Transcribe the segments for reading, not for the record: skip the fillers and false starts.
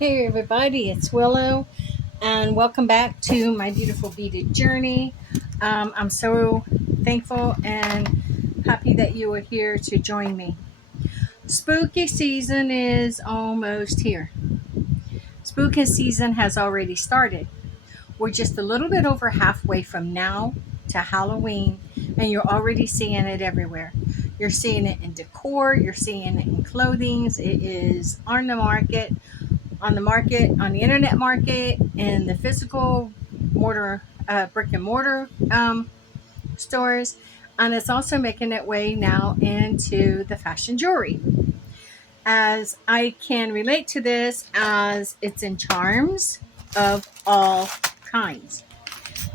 Hey everybody, it's Willow, and welcome back to my beautiful beaded journey. I'm so thankful and happy that you are here to join me. Spooky season is almost here. Spooky season has already started. We're just a little bit over halfway from now to Halloween, and you're already seeing it everywhere. You're seeing it in decor, you're seeing it in clothing, it is on the internet market, and the physical brick and mortar stores, and it's also making its way now into the fashion jewelry. As I can relate to this, as it's in charms of all kinds.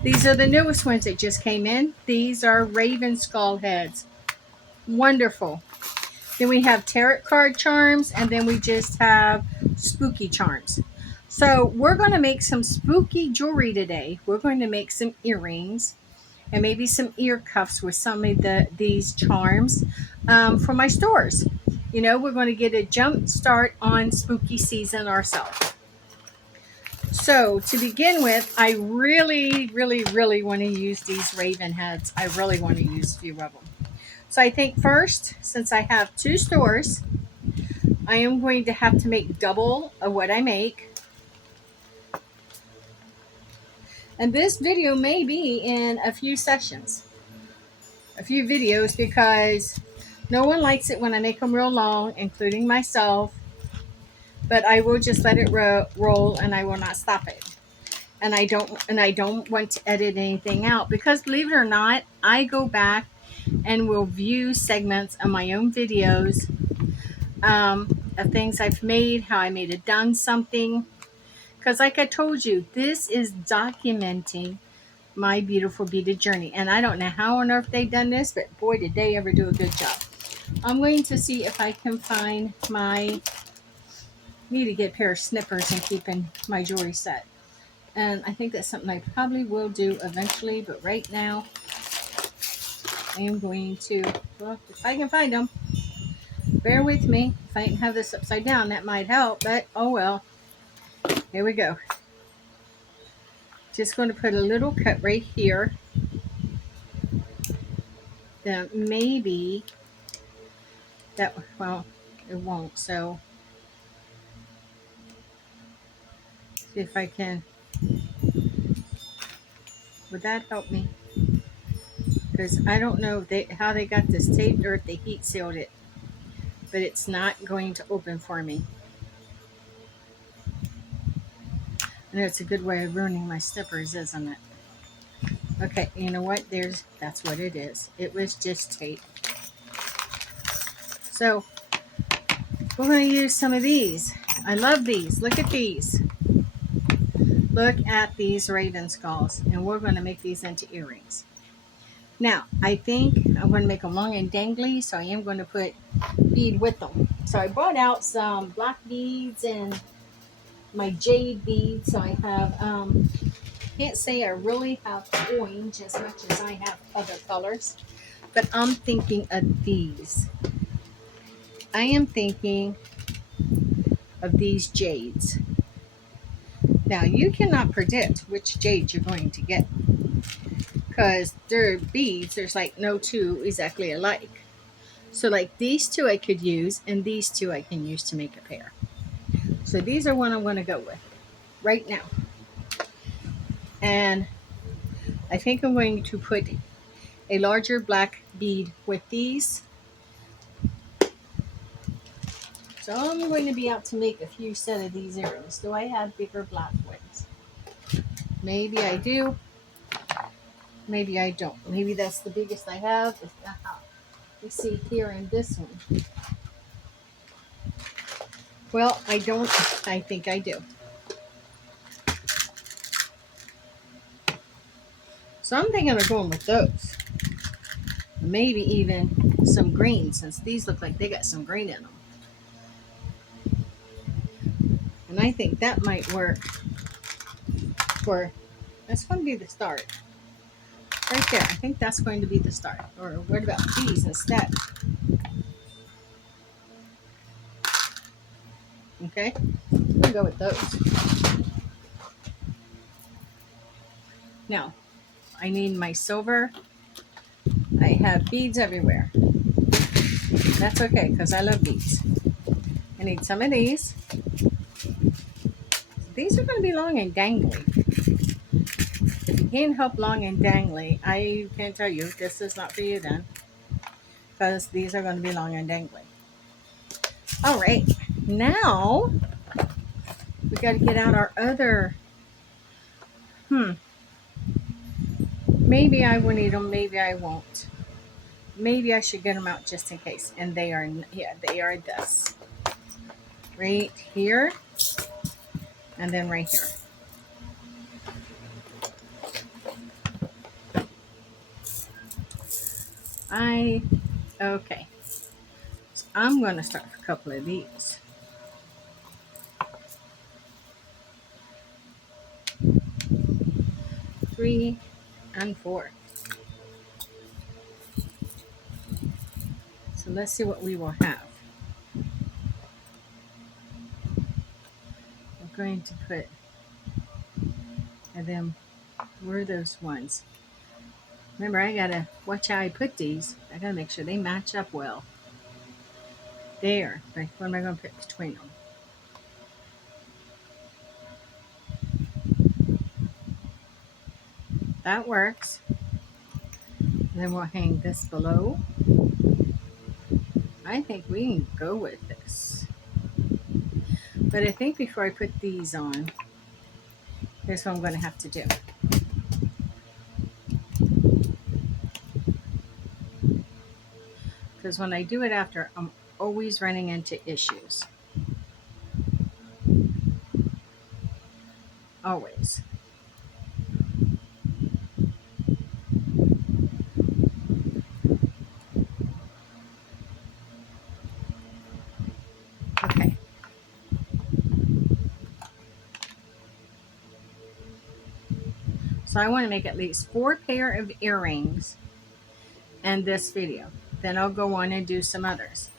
These are the newest ones that just came in. These are raven skull heads. Wonderful. Then we have tarot card charms, and then we just have spooky charms. So we're going to make some spooky jewelry today. We're going to make some earrings and maybe some ear cuffs with some of these charms for my stores. We're going to get a jump start on spooky season ourselves. So to begin with, I really, really, really want to use these raven heads. I really want to use a few of them. So I think first, since I have two stores, I am going to have to make double of what I make. And this video may be in a few sessions, a few videos, because no one likes it when I make them real long, including myself. But I will just let it roll, and I will not stop it. And I don't want to edit anything out, because believe it or not, I go back and will view segments of my own videos, of things I've made, how I may have done something. Because like I told you, this is documenting my beautiful beaded journey. And I don't know how on earth they've done this, but boy, did they ever do a good job. I'm going to see if I can find need to get a pair of snippers and keep in my jewelry set. And I think that's something I probably will do eventually, but right now I am going to, well, if I can find them, bear with me. If I can have this upside down, that might help, but oh well. Here we go. Just going to put a little cut right here. Then maybe that, well, it won't. So see if I can, would that help me? Because I don't know how they got this taped or if they heat sealed it, but it's not going to open for me. I know it's a good way of ruining my snippers, isn't it? Okay, you know what? That's what it is. It was just tape. So we're going to use some of these. I love these. Look at these. Look at these raven skulls. And we're going to make these into earrings. Now, I think I'm going to make them long and dangly, so I am going to put bead with them. So I brought out some black beads and my jade beads. So I have, can't say I really have orange as much as I have other colors, but I'm thinking of these. I am thinking of these jades. Now, you cannot predict which jade you're going to get, because they're beads. There's like no two exactly alike. So like these two I could use, and these two I can use to make a pair. So these are one I'm going to go with right now. And I think I'm going to put a larger black bead with these. So I'm going to be out to make a few set of these earrings. Do I have bigger black ones? Maybe I do. Maybe I don't. Maybe that's the biggest I have. Let's see here in this one. Well, I don't. I think I do. So I'm thinking of going with those. Maybe even some green, since these look like they got some green in them. And I think that might work for, that's going to be the start. Right there. I think that's going to be the start. Or what about these instead? Okay. gonna go with those. Now, I need my silver. I have beads everywhere. That's okay, because I love beads. I need some of these. These are going to be long and dangly. If you can't help long and dangly, I can tell you this is not for you then. Because these are going to be long and dangly. All right. Now, we got to get out our other. Maybe I will need them. Maybe I won't. Maybe I should get them out just in case. And they are, yeah, they are this. Right here. And then right here. Okay. So I'm going to start with a couple of these. 3 and 4. So let's see what we will have. I'm going to put, and then where are those ones? Remember, I gotta watch how I put these. I gotta make sure they match up well. There. What am I gonna put between them? That works. And then we'll hang this below. I think we can go with this. But I think before I put these on, here's what I'm going to have to do. Because when I do it after, I'm always running into issues. Always. Okay. So I want to make at least 4 pair of earrings in this video. Then I'll go on and do some others.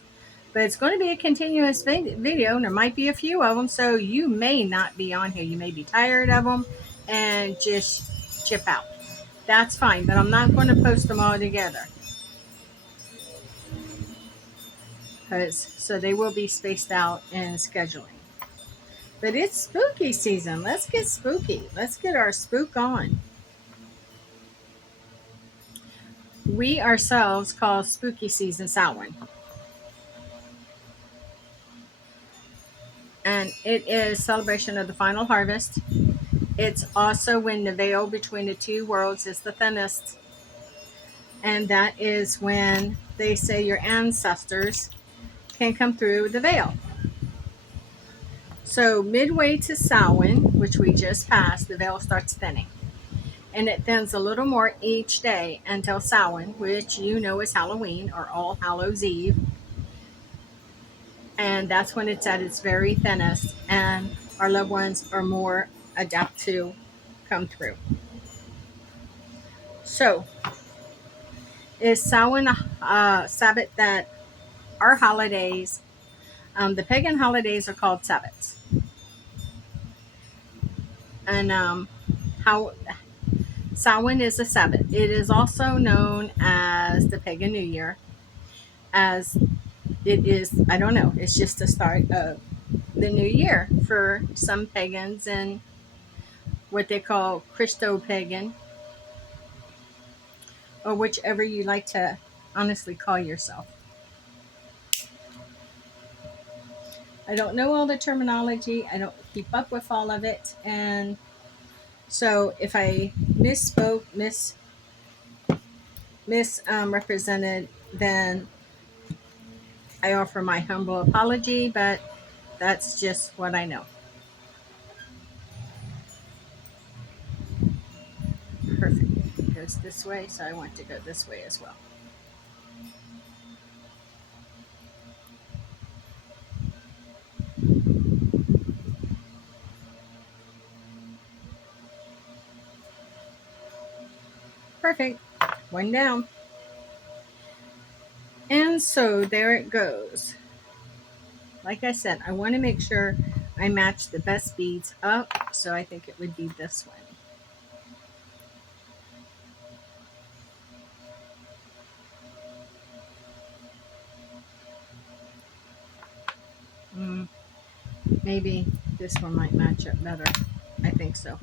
But it's going to be a continuous video, and there might be a few of them, so you may not be on here. You may be tired of them and just chip out. That's fine, but I'm not going to post them all together. So they will be spaced out in scheduling. But it's spooky season. Let's get spooky. Let's get our spook on. We ourselves call spooky season Samhain. And it is celebration of the final harvest. It's also when the veil between the two worlds is the thinnest. And that is when they say your ancestors can come through the veil. So midway to Samhain, which we just passed, the veil starts thinning. And it thins a little more each day until Samhain, which you know is Halloween or All Hallows Eve. And that's when it's at its very thinnest, and our loved ones are more adept to come through. So, is Samhain Sabbath that our holidays, the pagan holidays are called Sabbats. And how Samhain is a Sabbath. It is also known as the pagan New Year, as it is, I don't know, it's just the start of the new year for some pagans and what they call Christo-pagan, or whichever you like to honestly call yourself. I don't know all the terminology. I don't keep up with all of it. And so if I misspoke, misrepresented, then I offer my humble apology, but that's just what I know. Perfect. It goes this way, so I want to go this way as well. Perfect. One down. And so there it goes. Like I said, I want to make sure I matched the best beads up, so I think it would be this one. Mm, maybe this one might match up better. I think so.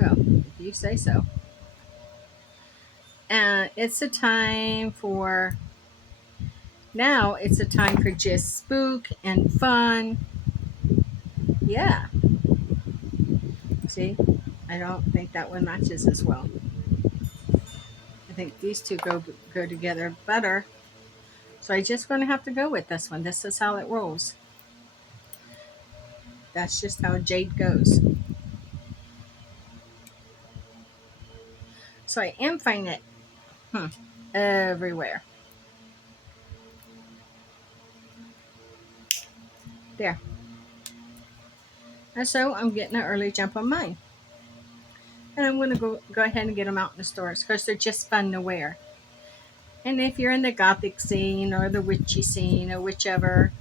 Well, if you say so. And it's a time for, now it's a time for just spook and fun. Yeah. See, I don't think that one matches as well. I think these two go together better. So I just going to have to go with this one. This is how it rolls. That's just how jade goes. So I am finding it everywhere. There. And so I'm getting an early jump on mine. And I'm going to go ahead and get them out in the stores because they're just fun to wear. And if you're in the gothic scene or the witchy scene or whichever,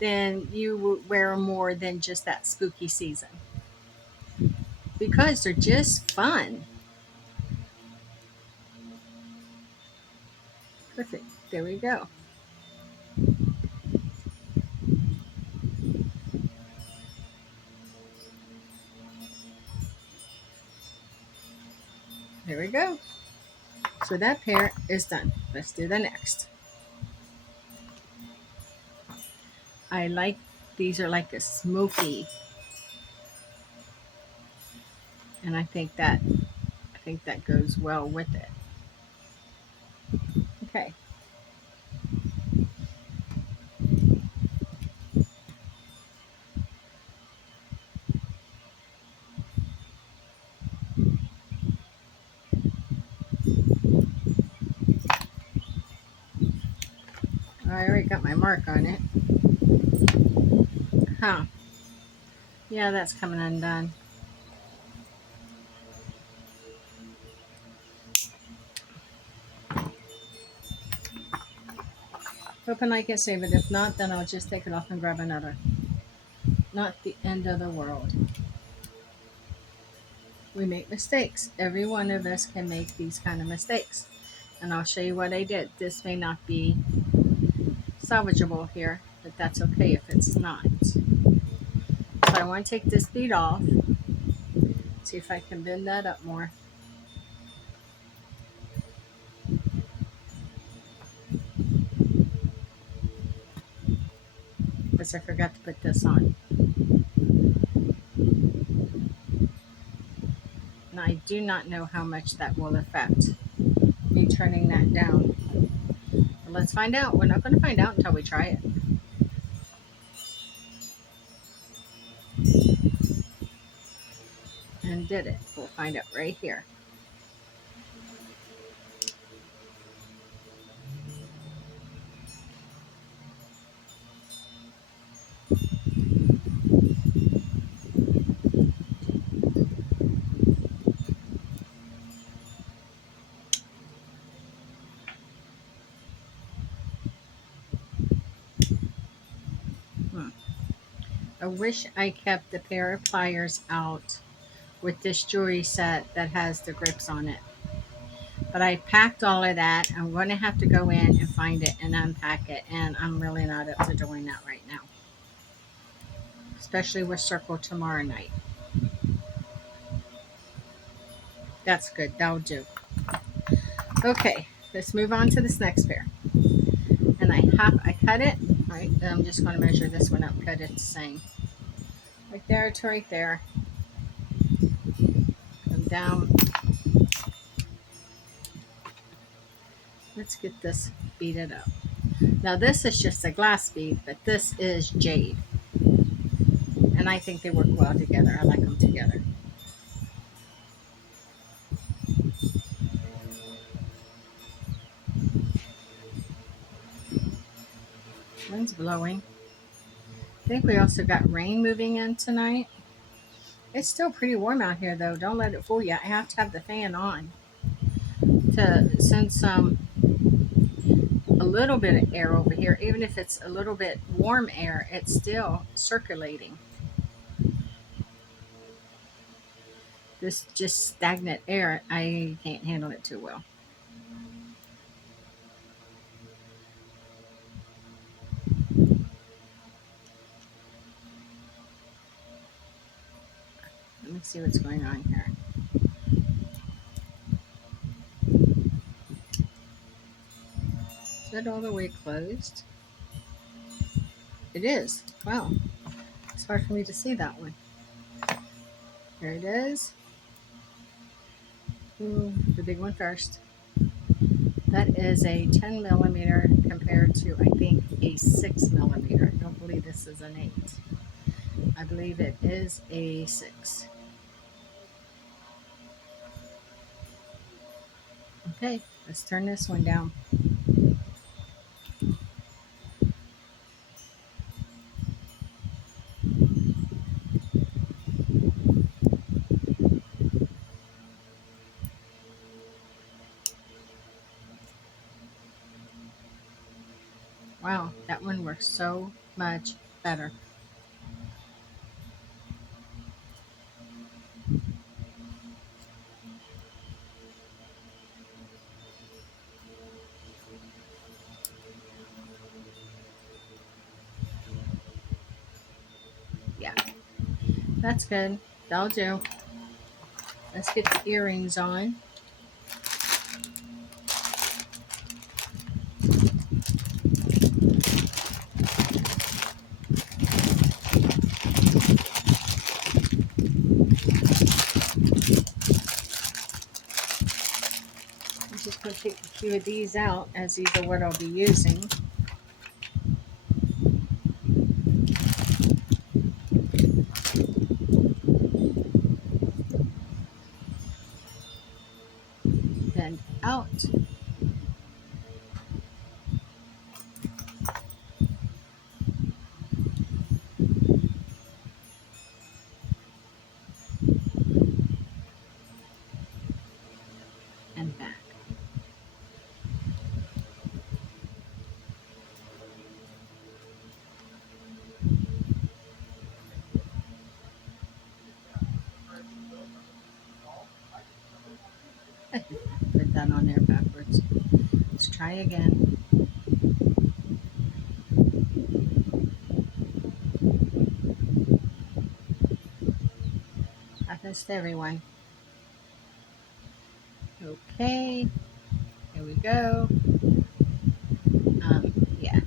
then you will wear them more than just that spooky season. Because they're just fun. Perfect. There we go. There we go. So that pair is done. Let's do the next. I like, these are like a smoky, and I think that goes well with it. Okay. I already got my mark on it. Huh. Yeah, that's coming undone. Hoping I can save it. If not, then I'll just take it off and grab another. Not the end of the world. We make mistakes. Every one of us can make these kind of mistakes. And I'll show you what I did. This may not be salvageable here, but that's okay if it's not. So I want to take this bead off. See if I can bend that up more. Because I forgot to put this on. And I do not know how much that will affect me turning that down. But let's find out. We're not going to find out until we try it. And did it. We'll find out right here. I wish I kept the pair of pliers out with this jewelry set that has the grips on it. But I packed all of that. I'm going to have to go in and find it and unpack it. And I'm really not up to doing that right now. Especially with Circle tomorrow night. That's good. That'll do. Okay, let's move on to this next pair. And I cut it. Right, I'm just going to measure this one up. Cut it the same. Right there to right there. Come down. Let's get this beaded up. Now this is just a glass bead, but this is jade. And I think they work well together. I like them together. Wind's blowing. I think we also got rain moving in tonight. It's still pretty warm out here though. Don't let it fool you. I have to have the fan on to send a little bit of air over here. Even if it's a little bit warm air, it's still circulating. This just stagnant air, I can't handle it too well. Let me see what's going on here. Is that all the way closed? It is. Wow. It's hard for me to see that one. There it is. Ooh, the big one first. That is a 10 millimeter compared to, I think, a 6 millimeter. I don't believe this is an 8. I believe it is a 6. Okay, let's turn this one down. Wow, that one works so much better. Yeah, that's good. That'll do. Let's get the earrings on. I'm just going to take a few of these out as these are what I'll be using. Then out. And back. Put that on there backwards. Let's try again. Happens to everyone. Okay, here we go. Yeah,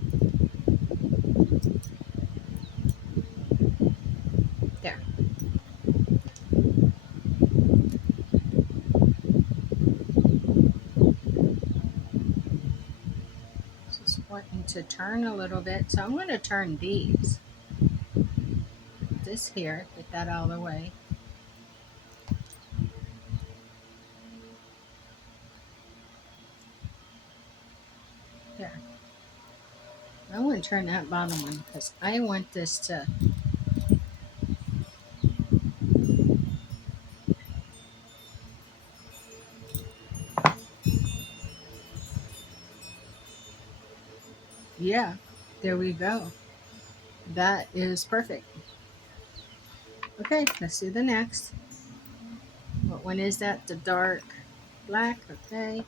there. Just wanting to turn a little bit, so I'm going to turn these. This here, get that out of the way. There. I want to turn that bottom one because I want this to. Yeah, there we go. That is perfect. Okay, let's do the next. What one is that? The dark black. Okay.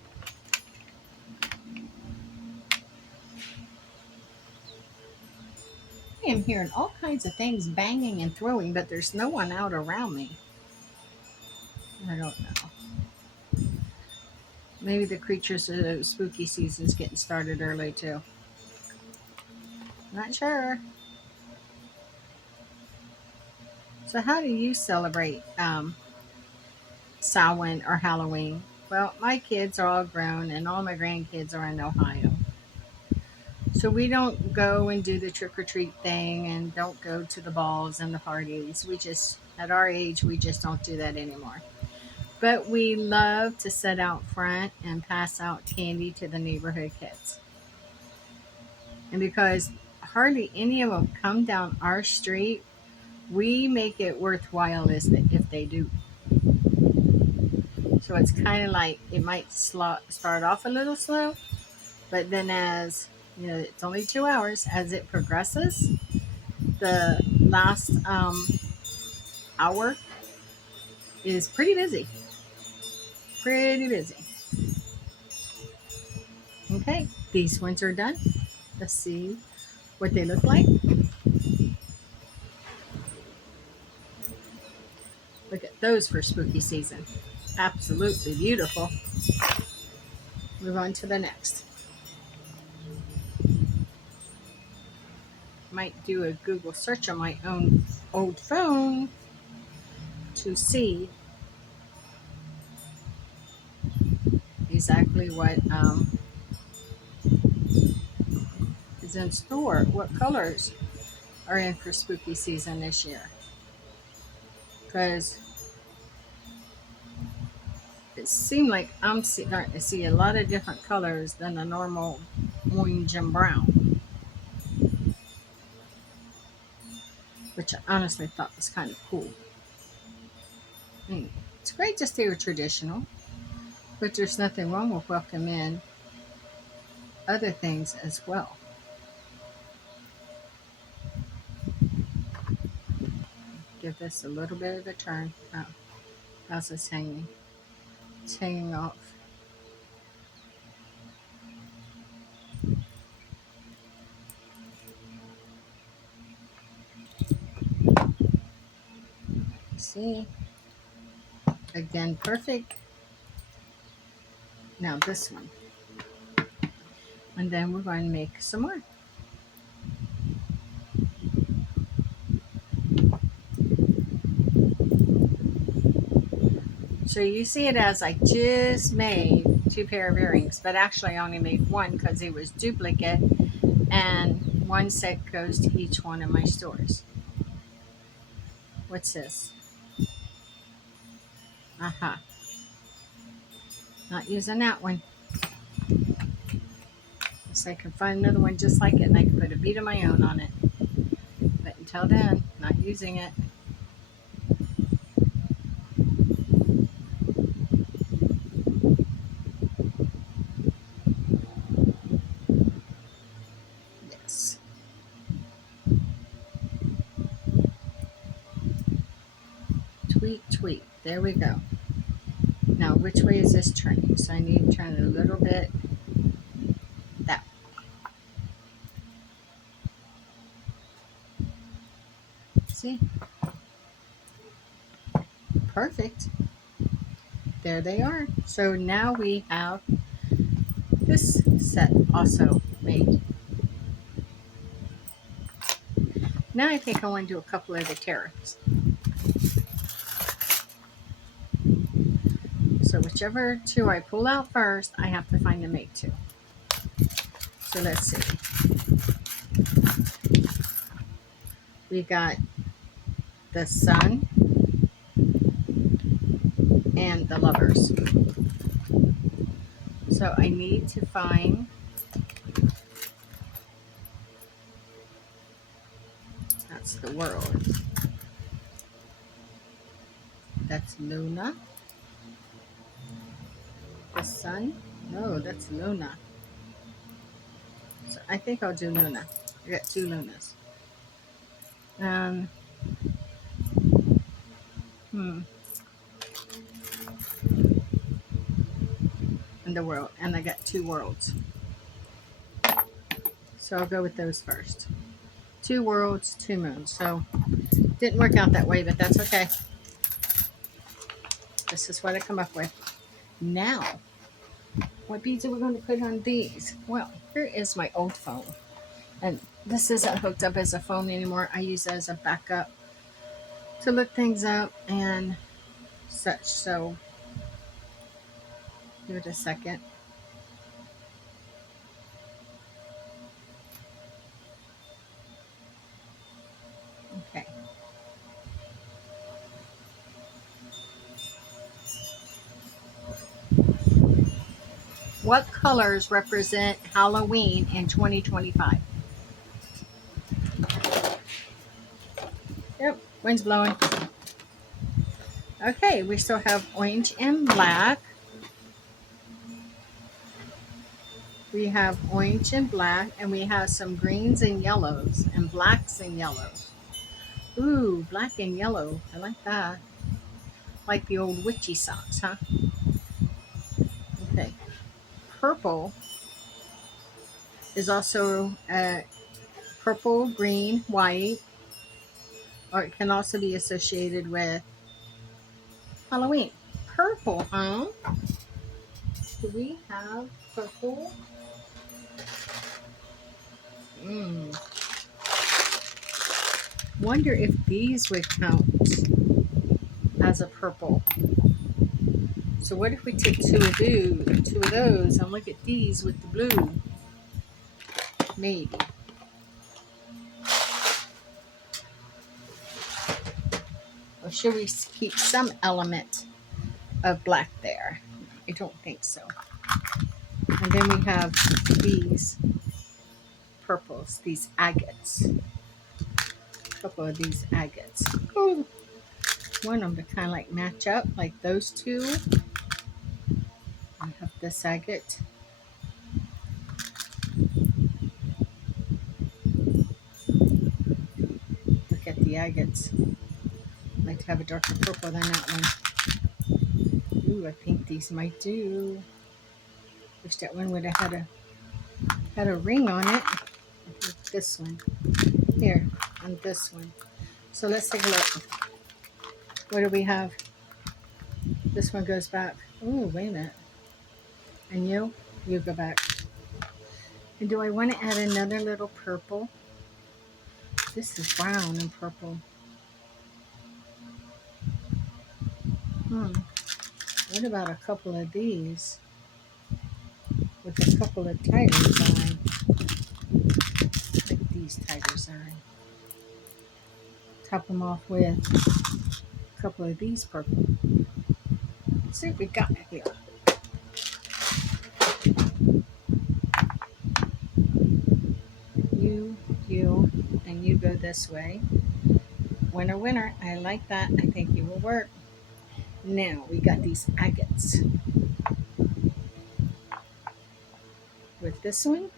I am hearing all kinds of things banging and throwing, but there's no one out around me. I don't know. Maybe the creatures of the spooky season's getting started early too. Not sure. So, how do you celebrate Samhain or Halloween? Well, my kids are all grown, and all my grandkids are in Ohio. So we don't go and do the trick or treat thing, and don't go to the balls and the parties. We just, at our age, we just don't do that anymore. But we love to sit out front and pass out candy to the neighborhood kids. And because hardly any of them come down our street, we make it worthwhile if they do. So it's kind of like it might start off a little slow, but then as you know, it's only 2 hours. As it progresses, the last hour, is pretty busy. Pretty busy. Okay, these ones are done. Let's see what they look like. Look at those for spooky season. Absolutely beautiful. Move on to the next. Might do a Google search on my own old phone to see exactly what is in store. What colors are in for spooky season this year? Because it seemed like I'm starting to see a lot of different colors than the normal orange and brown, which I honestly thought was kind of cool. I mean, it's great to stay traditional, but there's nothing wrong with welcoming in other things as well. Give this a little bit of a turn. Oh, how's this hanging? It's hanging off. See? Again, perfect. Now this one. And then we're going to make some more. So you see it as I just made 2 pair of earrings, but actually I only made one because it was duplicate, and one set goes to each one of my stores. What's this? Aha. Not using that one. So I can find another one just like it, and I can put a bead of my own on it. But until then, not using it. Yes. Tweak, tweak. There we go. Now, which way is this turning? So I need to turn it a little bit that way. See? Perfect. There they are. So now we have this set also made. Now I think I want to do a couple of the tariffs. So whichever two I pull out first, I have to find the mate to. So let's see. We got the Sun and the Lovers. So I need to find, that's the World. That's Luna. The Sun? No, that's Luna. So I think I'll do Luna. I got 2 Lunas. Um, and the World. And I got 2 Worlds. So I'll go with those first. 2 Worlds, 2 Moons. So didn't work out that way, but that's okay. This is what I come up with. Now, what beads are we going to put on these? Well, here is my old phone. And this isn't hooked up as a phone anymore. I use it as a backup to look things up and such. So give it a second. Okay. What colors represent Halloween in 2025? Yep, wind's blowing. Okay, we still have orange and black. We have orange and black, and we have some greens and yellows, and blacks and yellows. Ooh, black and yellow. I like that. like the old witchy socks, huh? Okay. Purple is also purple, green, white, or it can also be associated with Halloween. Purple, huh? Do we have purple? Mm. Wonder if these would count as a purple. So what if we take two of those, and look at these with the blue? Maybe. Or should we keep some element of black there? I don't think so. And then we have these purples, these agates. A couple of these agates. Oh, want them to kind of like match up like those two. I have this agate. Look at the agates. I'd like to have a darker purple than that one. Ooh, I think these might do. Wish that one would have had a ring on it. This one. Here, on this one. So let's take a look. What do we have? This one goes back. Oh, wait a minute. And you go back. And do I want to add another little purple? This is brown and purple. What about a couple of these with a couple of tigers on? Like these tigers on. Top them off with a couple of these purple. Let's see what we got here. You, and you go this way. Winner, winner. I like that. I think you will work. Now we got these agates. With this one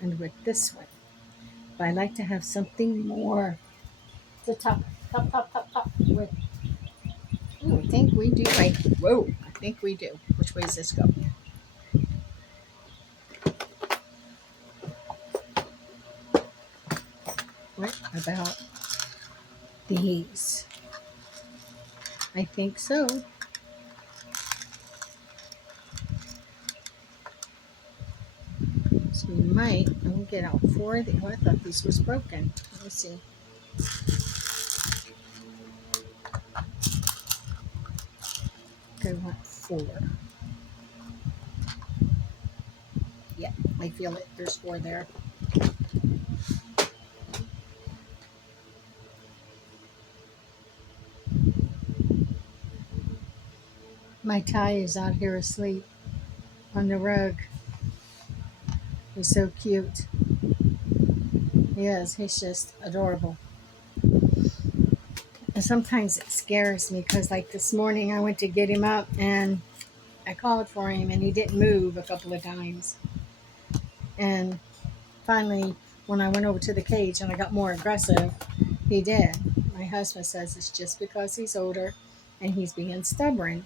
and with this one. But I like to have something more. The top with. Ooh, I think we do. Whoa, I think we do. Which way does this go? What about these? I think so. So we might. I'm gonna get out 4 of these. Oh, I thought this was broken. Let me see. I want 4. Yeah, I feel it. There's 4 there. My Ty is out here asleep on the rug. He's so cute. He is. He's just adorable. And sometimes it scares me because, like this morning, I went to get him up and I called for him and he didn't move a couple of times. And finally, when I went over to the cage and I got more aggressive, he did. My husband says it's just because he's older and he's being stubborn.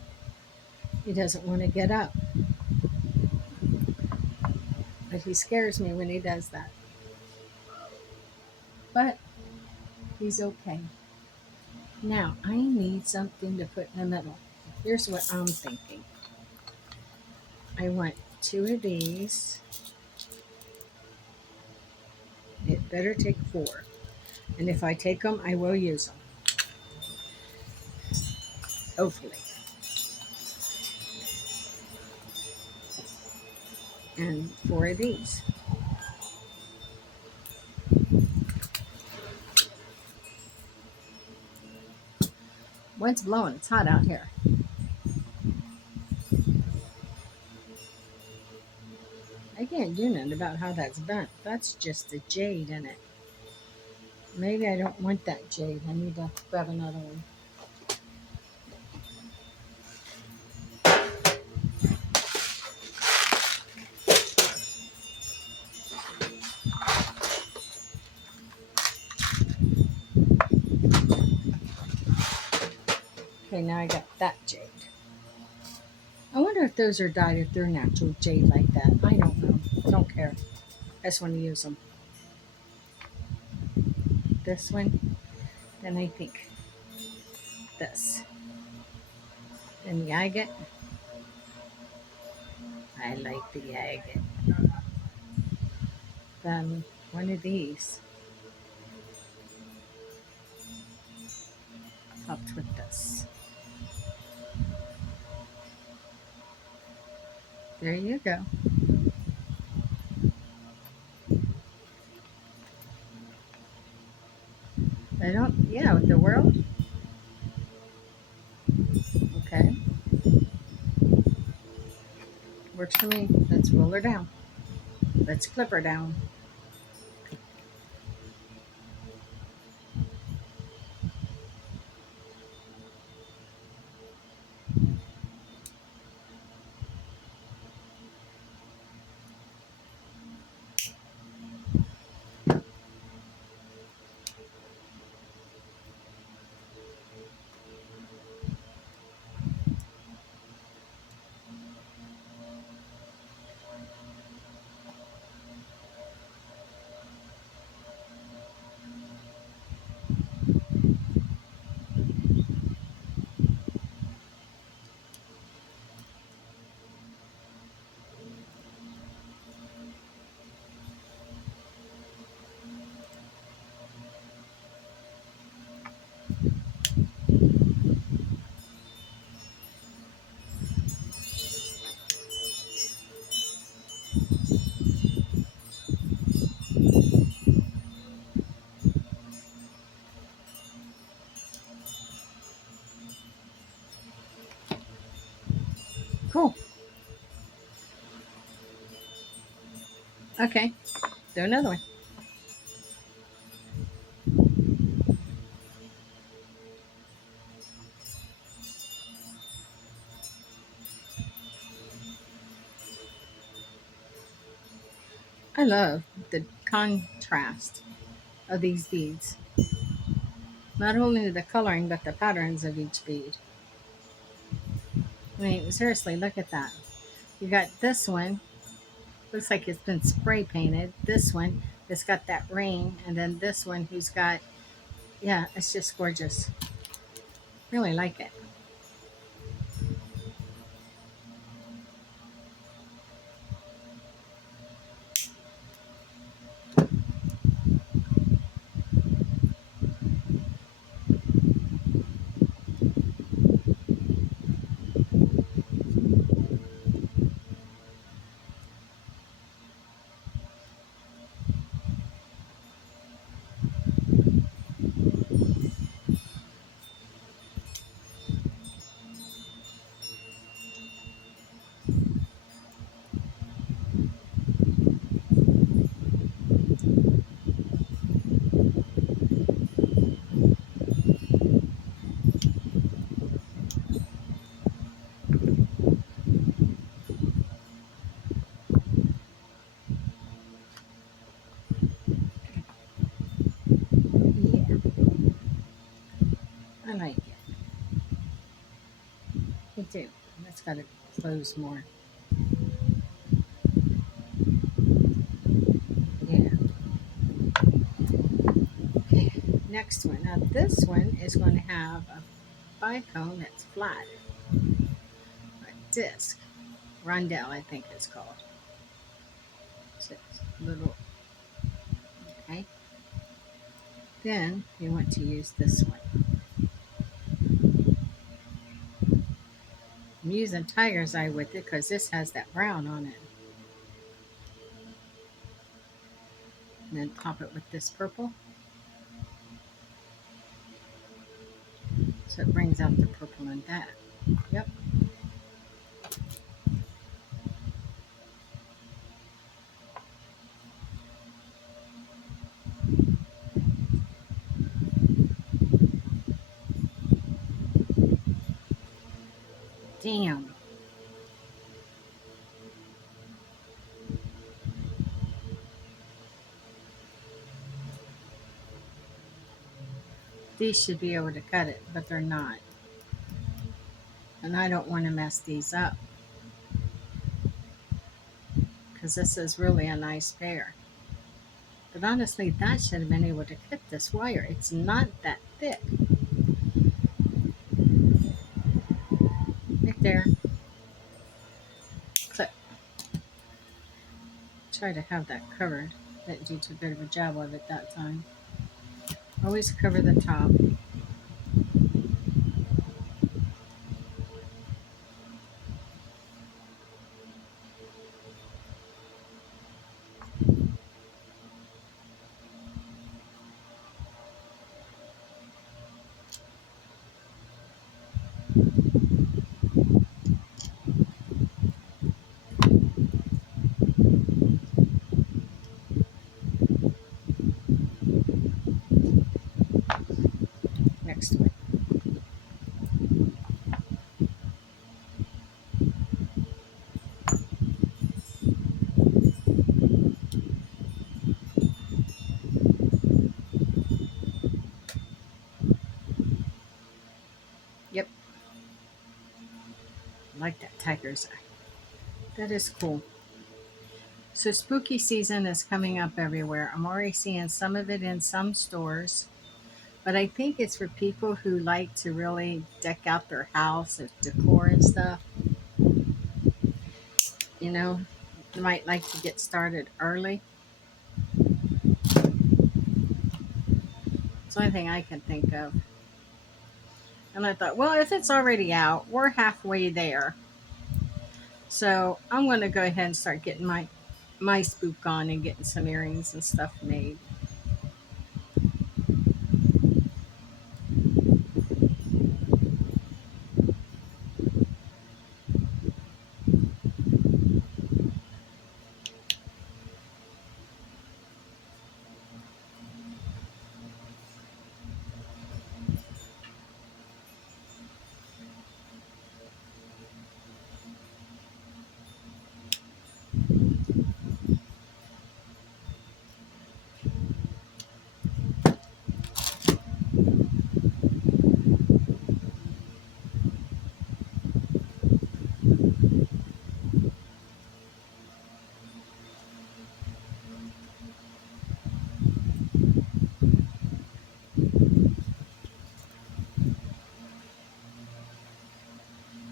He doesn't want to get up. But he scares me when he does that. But he's okay. Now, I need something to put in the middle. Here's what I'm thinking. I want 2 of these. It better take 4. And if I take them, I will use them. Hopefully. And 4 of these. Wind's blowing. It's hot out here. I can't do nothing about how that's bent. That's just the jade in it. Maybe I don't want that jade. I need to grab another one. Okay, now I got that jade. I wonder if those are dyed, if they're natural jade like that. I don't know. I don't care. I just want to use them. This one, then I think this. Then the agate. I like the agate. Then one of these topped with this. There you go. I don't, yeah, with the world. Okay, works for me. Let's roll her down. Let's clip her down. Cool. Okay, do another one. I love the contrast of these beads. Not only the coloring, but the patterns of each bead. I mean, seriously, look at that. You got this one, looks like it's been spray painted. This one, it's got that ring. And then this one, who's got, yeah, it's just gorgeous. Really like it. Yeah, I like it. I do. That's got to close more. Yeah. Okay, next one. Now, this one is going to have a bicone that's flat, a disc. Rondelle, I think it's called. So it's little, okay. Then you want to use this one. I'm using tiger's eye with it because this has that brown on it. And then top it with this purple. So it brings out the purple in that. Yep. Damn. These should be able to cut it, but they're not. And I don't want to mess these up because this is really a nice pair. But honestly, that should have been able to cut this wire. It's not that thick. Right there. Clip. Try to have that covered. Didn't do too good of a job of it that time. Always cover the top. Next one. Yep. I like that tiger's eye. That is cool. So spooky season is coming up everywhere. I'm already seeing some of it in some stores, but I think it's for people who like to really deck out their house with decor and stuff. You know, you might like to get started early. It's the only thing I can think of. And I thought, well, if it's already out, we're halfway there. So I'm going to go ahead and start getting my spook on and getting some earrings and stuff made.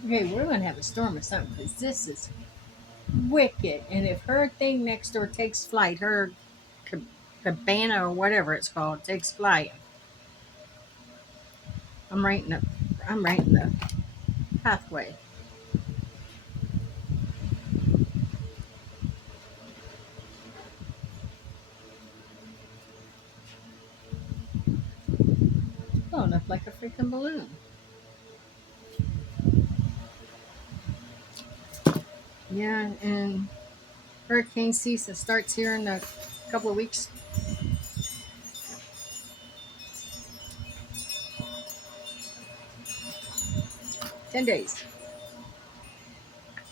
Okay, we're going to have a storm or something because this is wicked. And if her thing next door takes flight, her cabana or whatever it's called takes flight, I'm right in the I'm right in the pathway. Blowing up like a freaking balloon. Yeah, and hurricane season starts here in a couple of weeks. 10 days.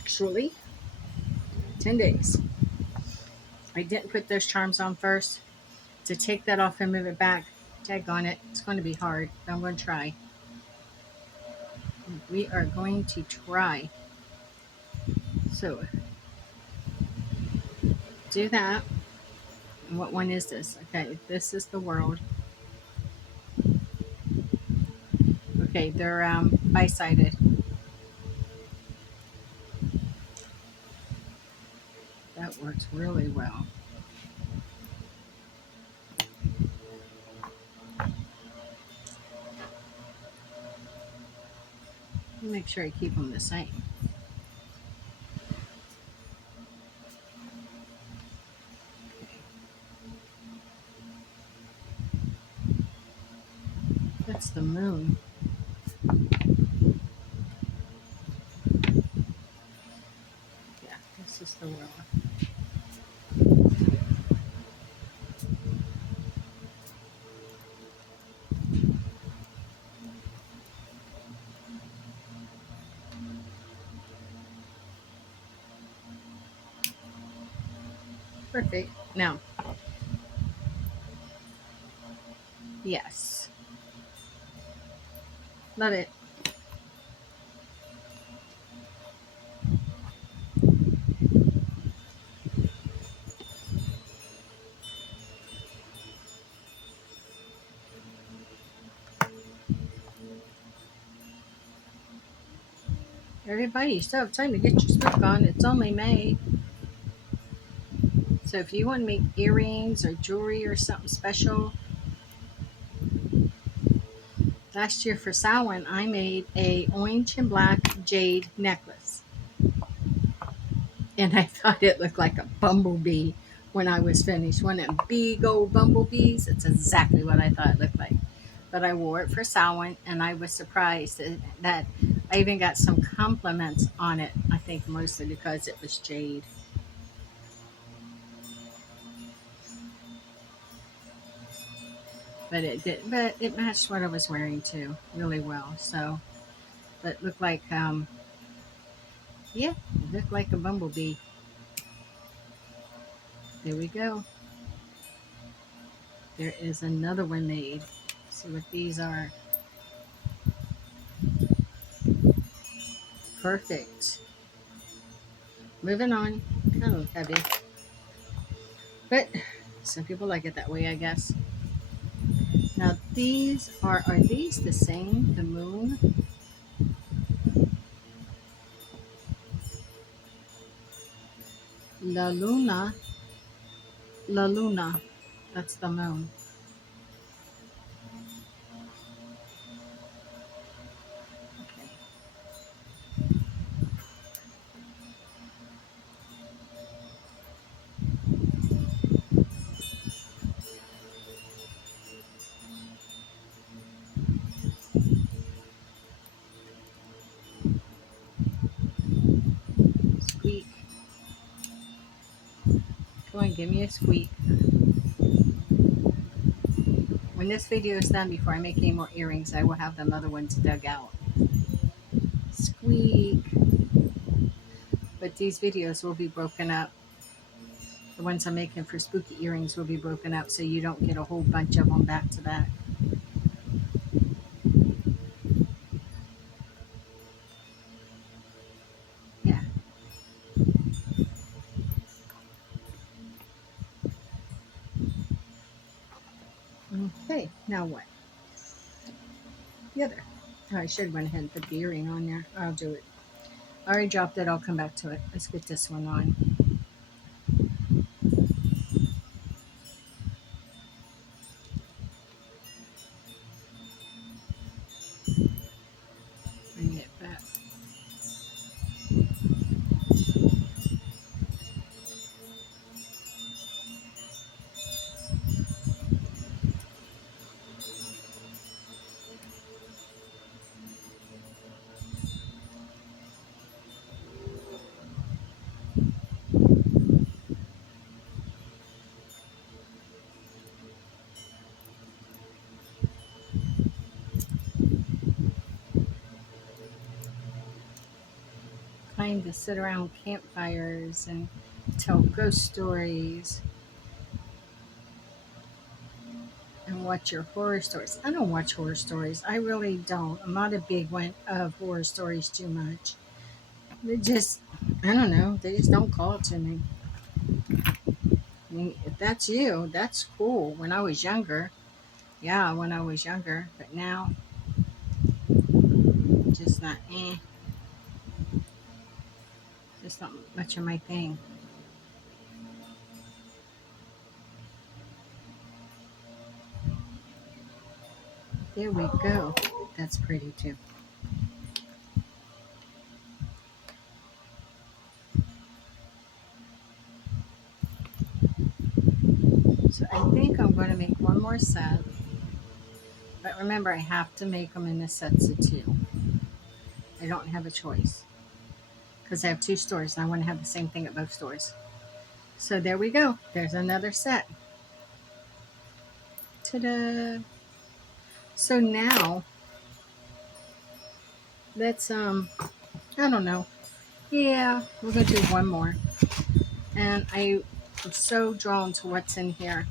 Actually, 10 days. I didn't put those charms on first. To take that off and move it back, tag on it. It's going to be hard, but I'm going to try. We are going to try. So do that. What one is this? Okay, this is the world. Okay, they're bi-sided. That works really well. Make sure I keep them the same. That's the moon. Yeah, this is the world. Perfect. Now, yes. Love it. Everybody, you still have time to get your spook on. It's only May. So if you want to make earrings or jewelry or something special, last year for Samhain, I made a orange and black jade necklace. And I thought it looked like a bumblebee when I was finished. One of them big old bumblebees. It's exactly what I thought it looked like. But I wore it for Samhain, and I was surprised that I even got some compliments on it. I think mostly because it was jade. But it did. But it matched what I was wearing too, really well. So, but it looked like, yeah, it looked like a bumblebee. There we go. There is another one made. Let's see what these are. Perfect. Moving on. Kind of heavy, but some people like it that way, I guess. Now these are these the same? The moon? La Luna. La Luna. That's the moon. Okay. Squeak. Come on, give me a squeak. When this video is done, before I make any more earrings, I will have them other ones dug out. Squeak. But these videos will be broken up. The ones I'm making for spooky earrings will be broken up so you don't get a whole bunch of them back to back. Yeah. Okay, now what? The other. Oh, I should have went ahead and put the earring on there. I'll do it. I already dropped it. I'll come back to it. Let's get this one on. Bring it back. Time to sit around campfires and tell ghost stories and watch your horror stories. I don't watch horror stories. I really don't. I'm not a big one of horror stories too much. They just, I don't know. They just don't call to me. I mean, if that's you, that's cool. When I was younger, yeah, when I was younger. But now, just not, just not much of my thing. There we go. That's pretty too. So I think I'm going to make one more set. But remember, I have to make them in the sets of two. I don't have a choice. Because I have two stores and I want to have the same thing at both stores. So there we go. There's another set. Ta-da! So now, let's, I don't know. Yeah, we're going to do one more. And I am so drawn to what's in here.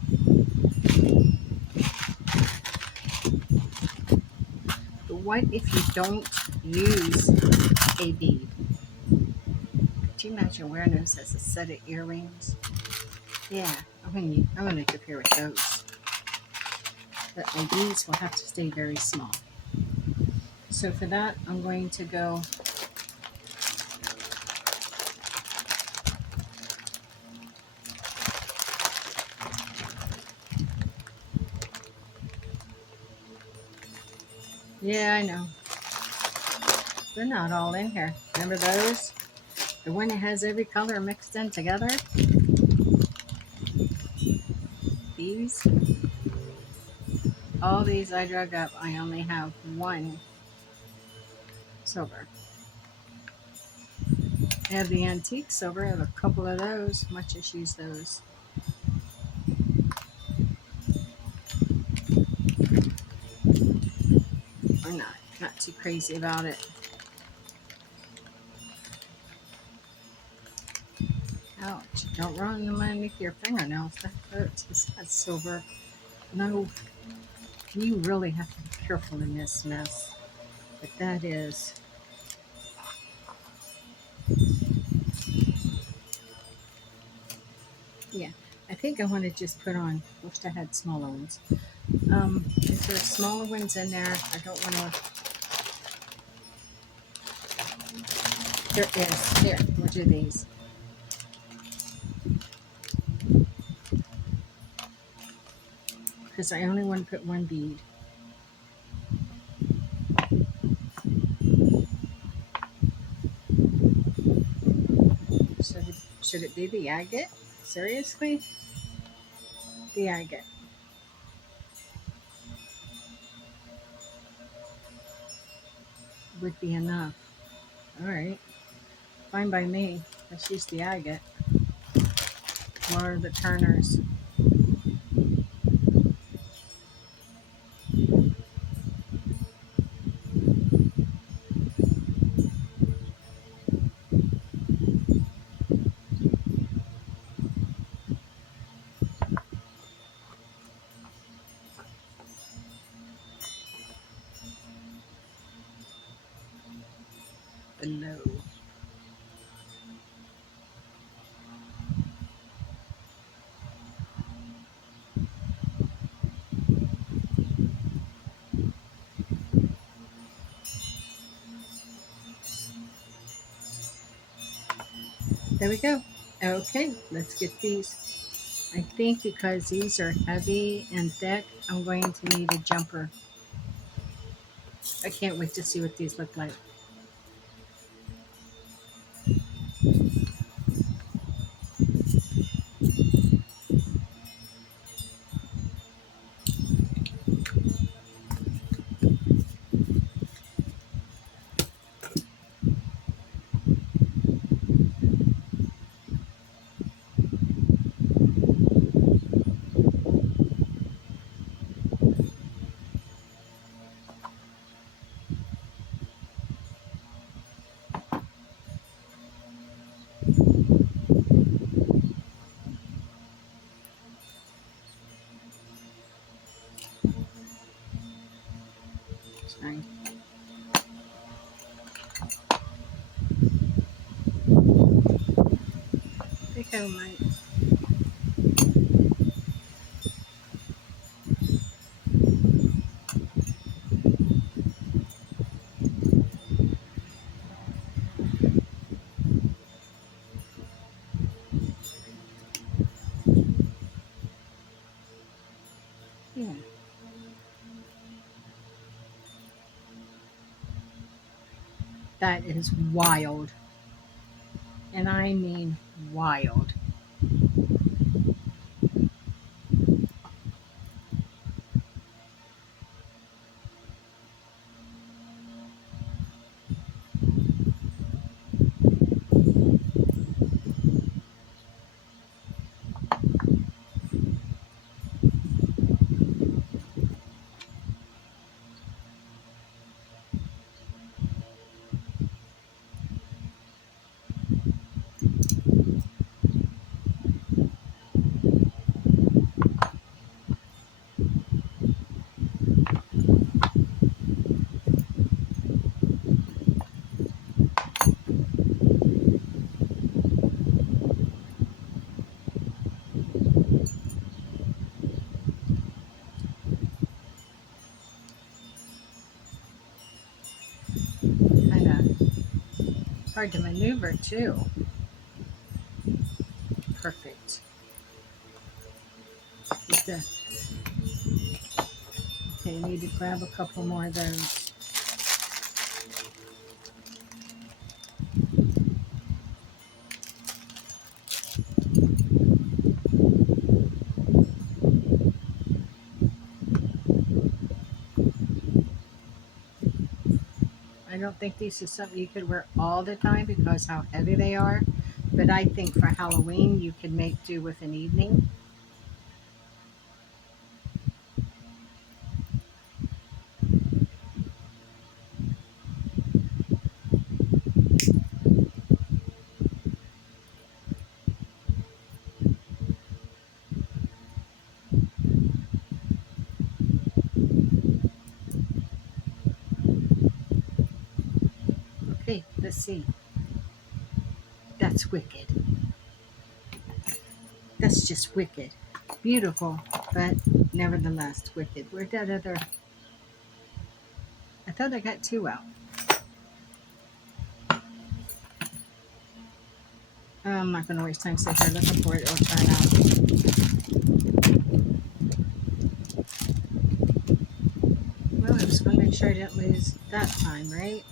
But what if you don't use a bead? Could you imagine wearing those as a set of earrings? Yeah, I'm gonna compare with those. But my beads will have to stay very small. So for that, I'm going to go Yeah, I know. They're not all in here. Remember those? The one that has every color mixed in together? These? All these I drug up. I only have one silver. I have the antique silver. I have a couple of those. Might just use those. Or not. Not too crazy about it. Ouch. Don't run them underneath your fingernails. That hurts. That's silver. No, you really have to be careful in this mess. But that is. Yeah. I think I want to just put on. Wish I had smaller ones. If there's smaller ones in there, I don't want to. There is. Here, we'll do these. Because I only want to put one bead. Should it be the agate? Seriously? The agate would be enough. Alright. Fine by me. Let's use the agate. More the turners. Below. There we go. Okay, let's get these. I think because these are heavy and thick, I'm going to need a jumper. I can't wait to see what these look like. Sorry. I think I might. Yeah. That is wild. And I mean wild. Kind of hard to maneuver too. Perfect. Just okay, I need to grab a couple more of those. I don't think these are something you could wear all the time because how heavy they are. But I think for Halloween you could make do with an evening. Okay, let's see. That's wicked. That's just wicked. Beautiful, but nevertheless wicked. Where'd that other? I thought I got two out. I'm not going to waste time sitting here looking for it. It'll turn out. Well, I was going to make sure I didn't lose that time, right?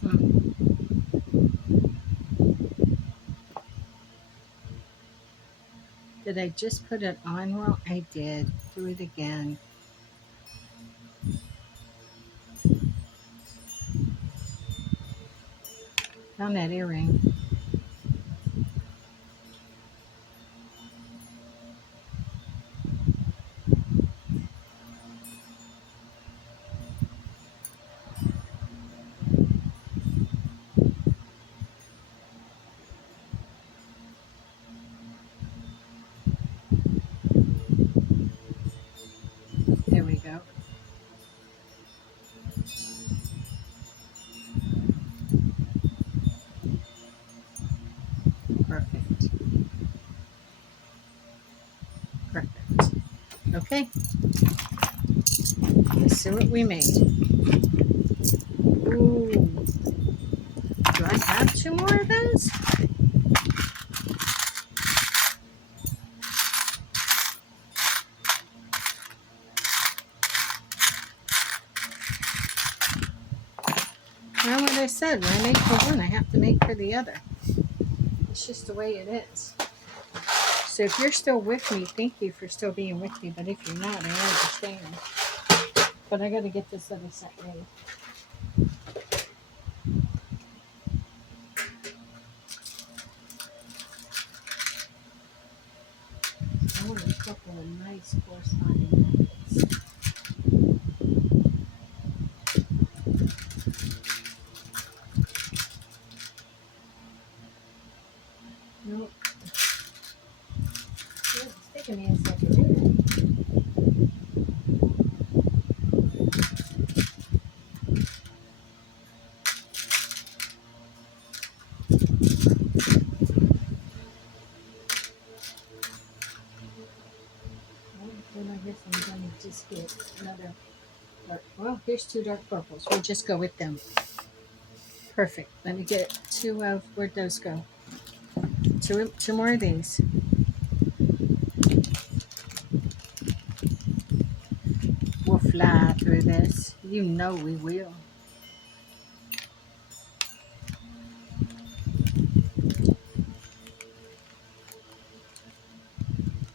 Hmm. Did I just put it on wrong? I did. Do it again. Found that earring. There we go. Perfect. Perfect. Okay, let's see what we made. Ooh, do I have two more of those? Well, what I said, when I make for one, I have to make for the other. It's just the way it is. So if you're still with me, thank you for still being with me. But if you're not, I understand. But I got to get this other set ready. I want a couple of nice corresponding jackets. Nope. It's taking me a second, isn't it? Well, then I guess I'm going to just get another dark. Well, here's two dark purples. We'll just go with them. Perfect. Let me get two of, where'd those go? Two more of these. We'll fly through this. You know we will.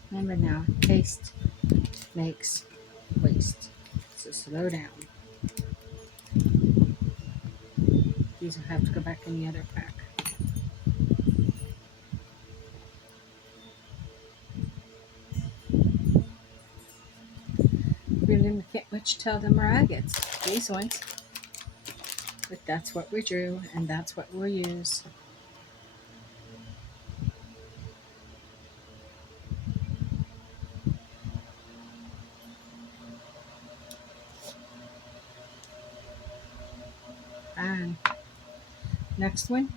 Remember now, haste makes waste. So slow down. These will have to go back in the other pack. Really can't much tell them are agates. These ones. But that's what we drew, and that's what we'll use. Next one.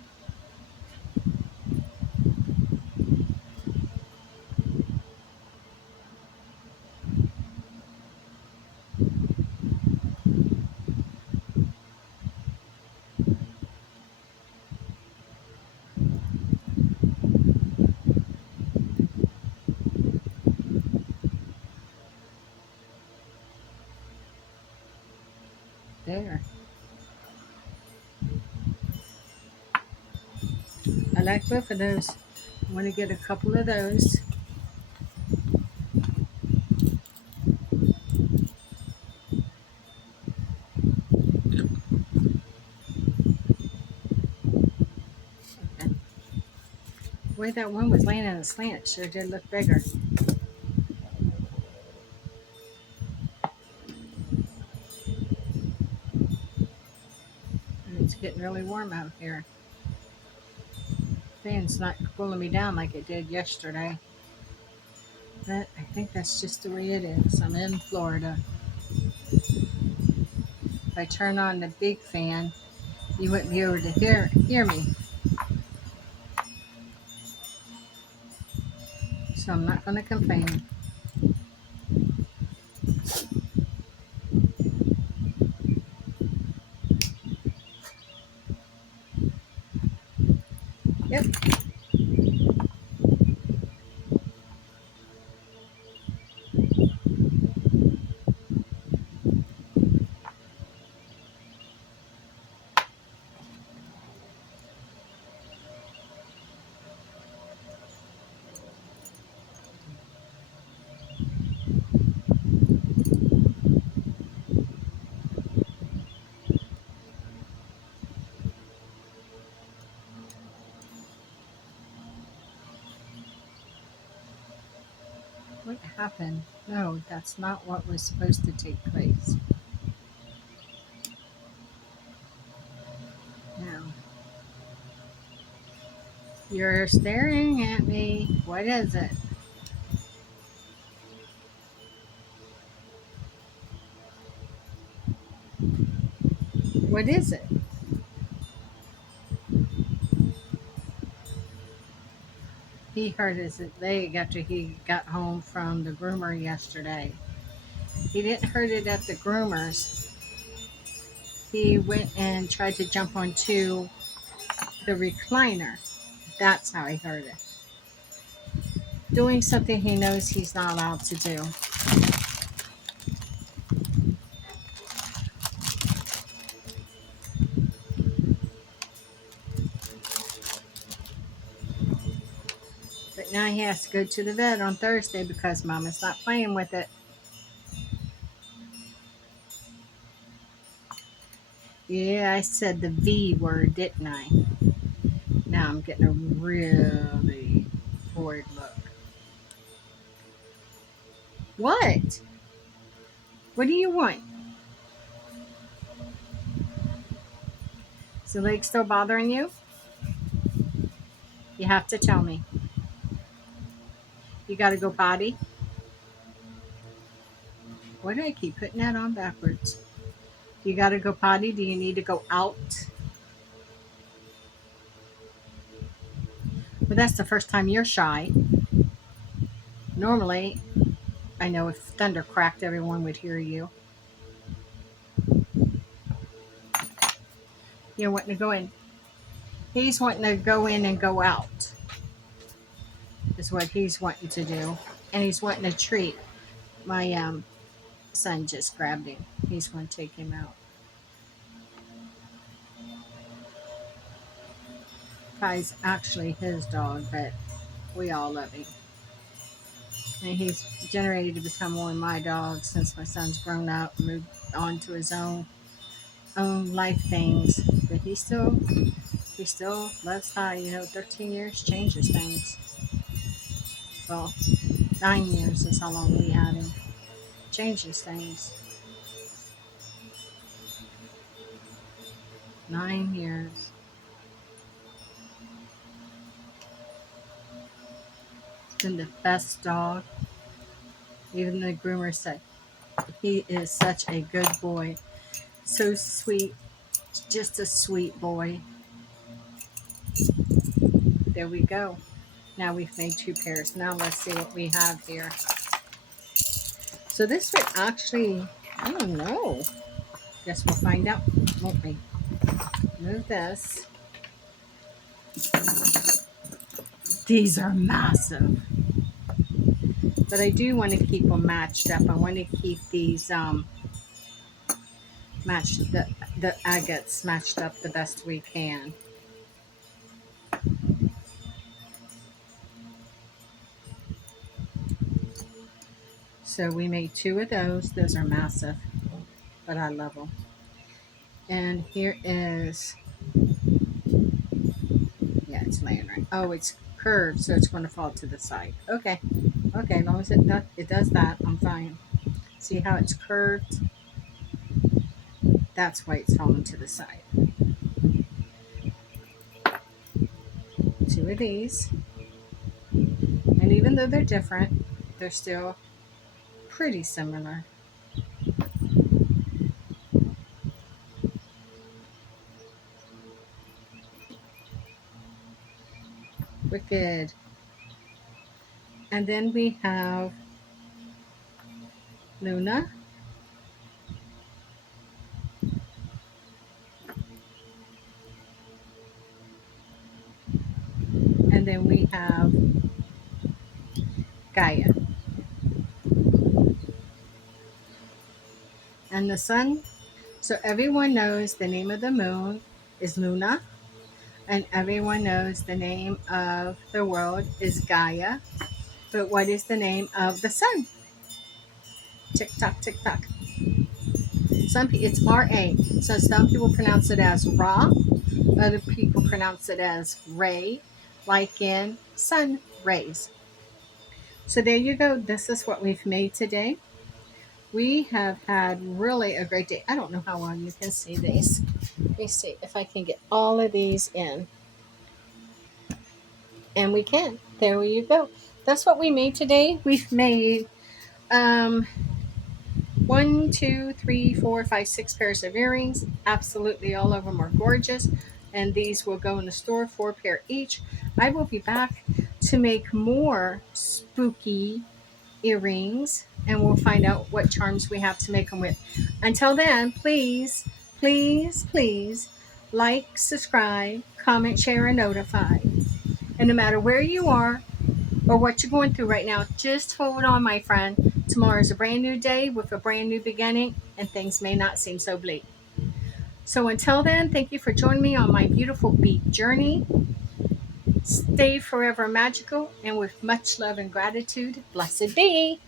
There. I like both of those. I want to get a couple of those. Okay. The way that one was laying in a slant sure did look bigger. And it's getting really warm out here. Fan's not cooling me down like it did yesterday. But I think that's just the way it is. I'm in Florida. If I turn on the big fan, you wouldn't be able to hear me. So I'm not going to complain. Yep. What happened? No, that's not what was supposed to take place. Now, you're staring at me. What is it? What is it? He hurt his leg after he got home from the groomer yesterday. He didn't hurt it at the groomers. He went and tried to jump onto the recliner. That's how he hurt it. Doing something he knows he's not allowed to do. But now he has to go to the vet on Thursday because Mama's not playing with it. Yeah, I said the V word, didn't I? Now I'm getting a really bored look. What? What do you want? Is the leg still bothering you? You have to tell me. You got to go potty? Why do I keep putting that on backwards? You got to go potty? Do you need to go out? Well, that's the first time you're shy. Normally, I know if thunder cracked, everyone would hear you. You're wanting to go in. He's wanting to go in and go out, is what he's wanting to do. And he's wanting a treat. My son just grabbed him. He's going to take him out. Kai's actually his dog, but we all love him. And he's generated to become one of my dogs since my son's grown up, moved on to his own life things. But he still loves Kai. 13 years changes things. Well, 9 years is how long we had him. Changes things. 9 years. He's been the best dog. Even the groomer said he is such a good boy. So sweet. Just a sweet boy. There we go. Now we've made 2 pairs. Now let's see what we have here. So this would actually, I don't know. Guess we'll find out, won't we? Move this. These are massive. But I do want to keep them matched up. I want to keep these matched, the agates matched up the best we can. So we made 2 of those. Those are massive, but I love them. And here is, yeah, it's laying right. Oh, it's curved, so it's going to fall to the side. Okay, okay, as long as it does that, I'm fine. See how it's curved? That's why it's falling to the side. 2 of these. And even though they're different, they're still pretty similar. Wicked. And then we have Luna. And then we have Gaia. And the sun. So everyone knows the name of the moon is Luna. And everyone knows the name of the world is Gaia. But what is the name of the sun? Tick tock, tick tock. It's R-A. So some people pronounce it as Ra. Other people pronounce it as Ray, like in sun rays. So there you go. This is what we've made today. We have had really a great day. I don't know how well you can see these. Let me see if I can get all of these in. And we can. There you go. That's what we made today. We've made 1, 2, 3, 4, 5, 6 pairs of earrings. Absolutely all of them are gorgeous. And these will go in the store, 4 pair each. I will be back to make more spooky earrings, and we'll find out what charms we have to make them with. Until then, please, please, please like, subscribe, comment, share, and notify. And no matter where you are or what you're going through right now, just hold on, my friend. Tomorrow is a brand new day with a brand new beginning, and things may not seem so bleak. So until then, thank you for joining me on my beautiful beat journey. Stay forever magical, and with much love and gratitude, blessed be.